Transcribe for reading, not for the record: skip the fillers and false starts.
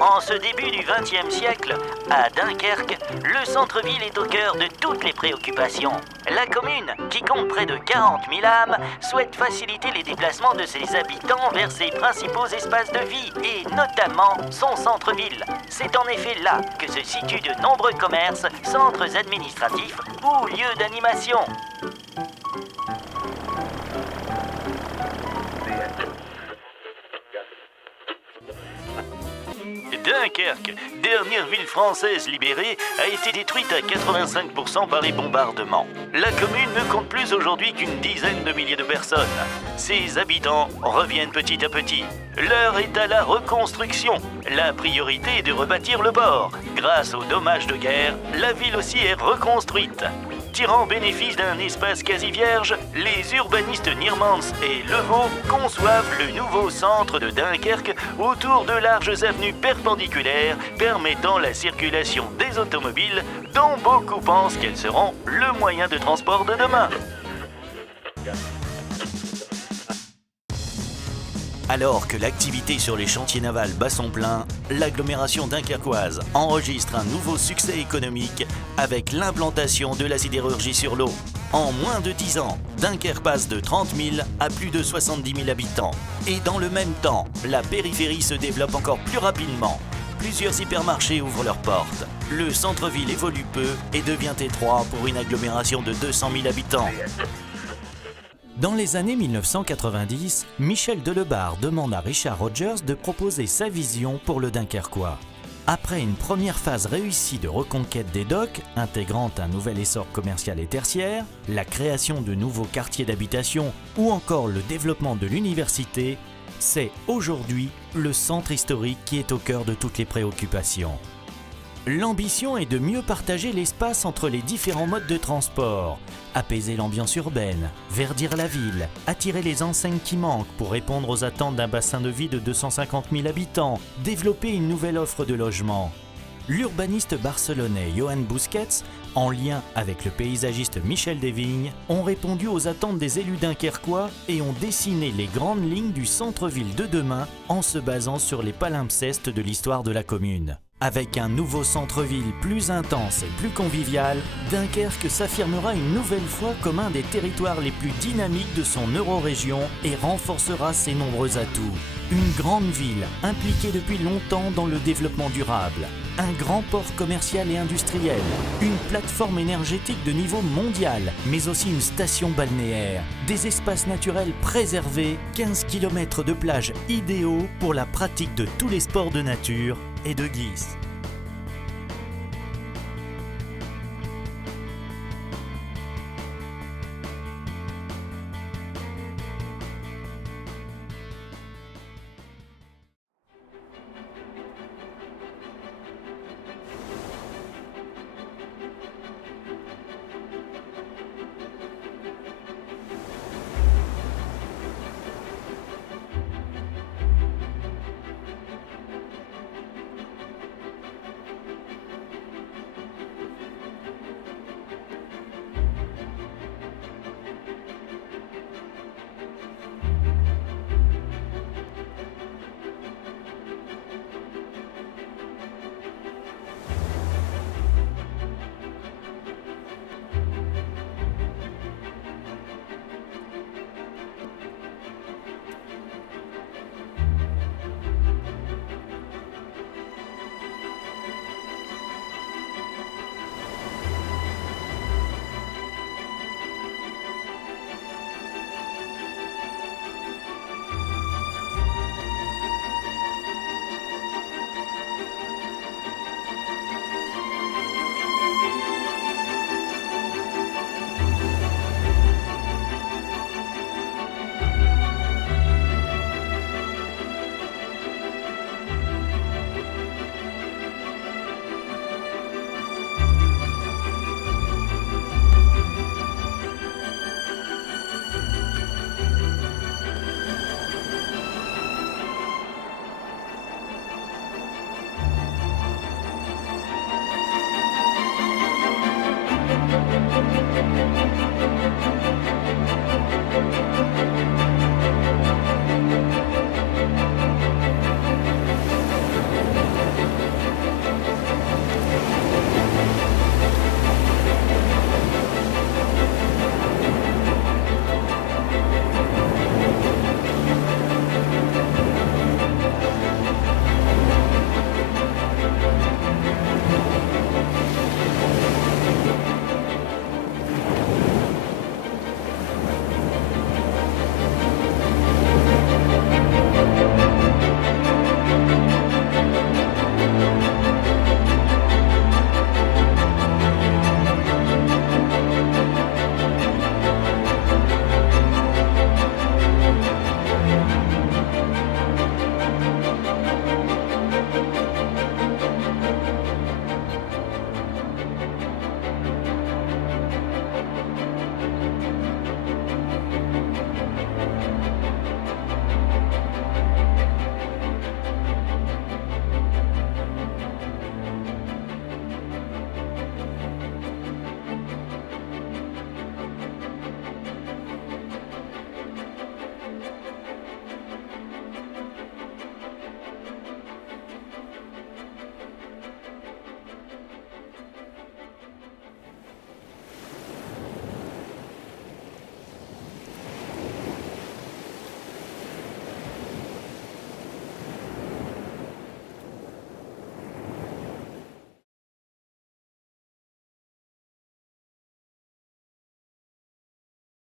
En ce début du XXe siècle, à Dunkerque, le centre-ville est au cœur de toutes les préoccupations. La commune, qui compte près de 40 000 âmes, souhaite faciliter les déplacements de ses habitants vers ses principaux espaces de vie et notamment son centre-ville. C'est en effet là que se situent de nombreux commerces, centres administratifs ou lieux d'animation. Dunkerque, dernière ville française libérée, a été détruite à 85% par les bombardements. La commune ne compte plus aujourd'hui qu'une dizaine de milliers de personnes. Ses habitants reviennent petit à petit. L'heure est à la reconstruction. La priorité est de rebâtir le port. Grâce aux dommages de guerre, la ville aussi est reconstruite. Tirant bénéfice d'un espace quasi vierge, les urbanistes Niermans et Levaux conçoivent le nouveau centre de Dunkerque autour de larges avenues perpendiculaires permettant la circulation des automobiles dont beaucoup pensent qu'elles seront le moyen de transport de demain. Alors que l'activité sur les chantiers navals bat son plein, l'agglomération dunkerquoise enregistre un nouveau succès économique avec l'implantation de la sidérurgie sur l'eau. En moins de 10 ans, Dunkerque passe de 30 000 à plus de 70 000 habitants. Et dans le même temps, la périphérie se développe encore plus rapidement. Plusieurs hypermarchés ouvrent leurs portes. Le centre-ville évolue peu et devient étroit pour une agglomération de 200 000 habitants. Dans les années 1990, Michel Delebarre demande à Richard Rogers de proposer sa vision pour le Dunkerquois. Après une première phase réussie de reconquête des docks, intégrant un nouvel essor commercial et tertiaire, la création de nouveaux quartiers d'habitation ou encore le développement de l'université, c'est aujourd'hui le centre historique qui est au cœur de toutes les préoccupations. L'ambition est de mieux partager l'espace entre les différents modes de transport, apaiser l'ambiance urbaine, verdir la ville, attirer les enseignes qui manquent pour répondre aux attentes d'un bassin de vie de 250 000 habitants, développer une nouvelle offre de logement. L'urbaniste barcelonais Johan Busquets, en lien avec le paysagiste Michel Desvignes, ont répondu aux attentes des élus dunkerquois et ont dessiné les grandes lignes du centre-ville de demain en se basant sur les palimpsestes de l'histoire de la commune. Avec un nouveau centre-ville plus intense et plus convivial, Dunkerque s'affirmera une nouvelle fois comme un des territoires les plus dynamiques de son eurorégion et renforcera ses nombreux atouts. Une grande ville impliquée depuis longtemps dans le développement durable, un grand port commercial et industriel, une plateforme énergétique de niveau mondial, mais aussi une station balnéaire, des espaces naturels préservés, 15 km de plages idéaux pour la pratique de tous les sports de nature et de glisse.